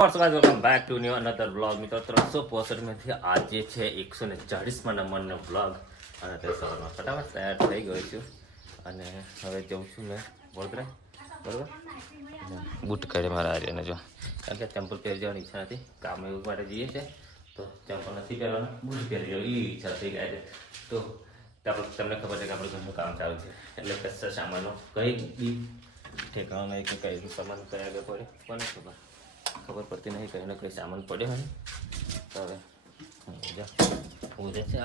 Welcome back to new another vlog. મિત્રો 365માંથી આજે છે 140માં નંબરનો વ્લોગ અને તે સવારમાં ફટાફટ તૈયાર થઈ ગયો છું અને હવે જઉં છું મેં વડોદરા. બરાબર, બૂટ કાઢે મારા આર્યને જો, કારણ કે ચંપલ પહેરી જવાની ઈચ્છા નથી. કામ એવું માટે જઈએ છે તો ચંપલ નથી પહેરવાના, બૂટ પહેરી જવાની એવી ઈચ્છા થઈ જાય છે. તો તમને ખબર છે કે આપણે ઘરનું કામ ચાલુ છે એટલે કશા સામાનનો કંઈ બી ઠેકાણો નહીં કે કઈ સામાન કયા આગળ પડે કોને ખબર પડતી નહીં. કંઈ ને કંઈ સામાન પડ્યો હોય તો હવે હું જે છે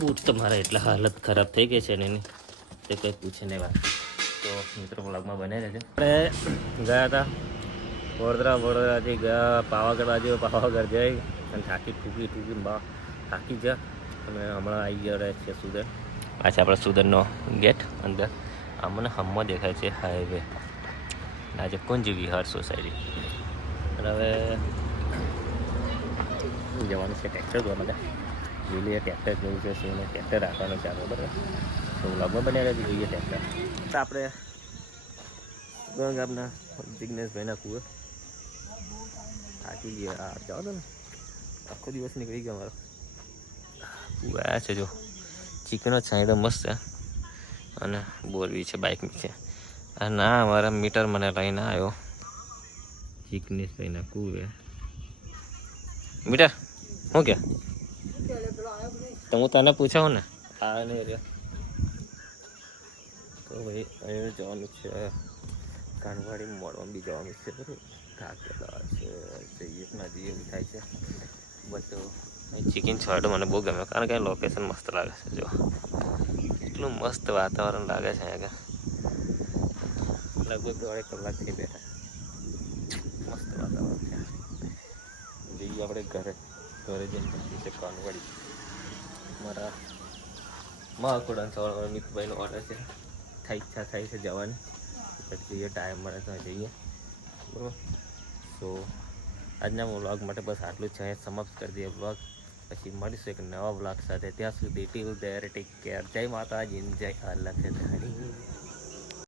બૂટ તો મારા એટલા હાલત ખરાબ થઈ ગઈ છે ને એની તે કંઈ પૂછે નહીં વાત. તો મિત્રો વ્લોગમાં બને રહેશે. આપણે ગયા હતા વડોદરાથી ગયા પાવાગઢ બાજુ. પાવાગઢ જઈ અને ઠૂકી થાકી ગયા અને હમણાં આવી ગયા રહ્યા છે સુદર. આ છે આપણા સુદરનો ગેટ. અંદર અમને હમો દેખાય છે હાઈવે. આજે કુંજ વિહાર સોસાયટી. અને હવે જવાનું છે ટ્રેક્ટર જોવા માટે. જોઈએ ટ્રેક્ટર જોયું છે શું ટ્રેક્ટર રાખવાનું છે આપણે. બરાબર, તો વ્લોગમાં બન્યા જોઈએ ટ્રેક્ટર. તો આપણે ગામના જિગ્નેશભાઈના કુએ થાકી ગયા. જાઓ તો ને આખો દિવસ નીકળી ગયો મારો. કુવા આવ્યા છે જો, ચિકનો છાંય તો મસ્ત છે અને બોરવી છે બાઇકની છે. ના મારા મીટર મને લઈને આવ્યો જિગ્નેશભાઈના કુવે. મીટર શું કે તો હું તને પૂછાવું ને આ નહીં રહ્યો તો ભાઈ અહીંયા જવાનું છે કાનવાડી મોડમાં બી જવાનું છે. બરાબર, થાકેલા છે જઈએ ના જઈએ એવું થાય છે. બટ ચિકન છોડો મને બહુ ગમે કારણ કે લોકેશન મસ્ત લાગે છે. જો એટલું મસ્ત વાતાવરણ લાગે છે અહીંયા. લગભગ 1.5 કલાકથી બેઠા. મસ્ત વાતાવરણ છે. જઈએ આપણે ઘરે જઈને છે કાનવાડી. મારા મહાકુડાન સવારમાં મિતભાઈનો ઓર્ડર છે. ઈચ્છા થાય છે જવાની. જઈએ ટાઈમ મળે તો જઈએ. બરાબર, સો આજના વ્લોગ માટે બસ આટલું જ છે. સમાપ્ત કરી દઈએ વ્લોગ. પછી મળીશું એક નવા વ્લોગ સાથે. ત્યાં સુધી ટીલ દેર ટેક કેર. જય માતાજી, જય અલગ ધણી.